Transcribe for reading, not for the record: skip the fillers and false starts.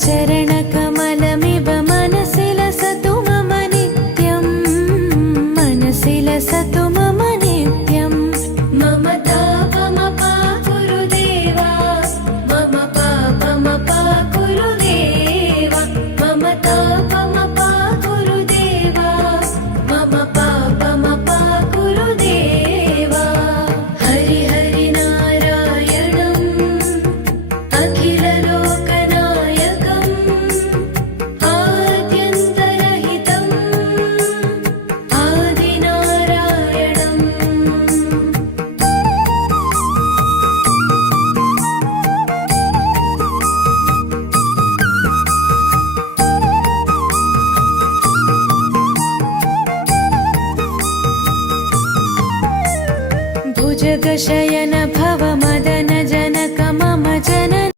चरणकमलमिव मनसि लसतु मम नित्यं मनसि लसतु मम नित्यं मम तापमपा गुरुदेवा मम पापमपा गुरुदेवा मम तापमपा गुरुदेवा मम पापमपा गुरुदेवा हरि हरि नारायणम् अखिललोकनायकम् आद्यन्तरहितम् आदिनारायणम् भुजगशयन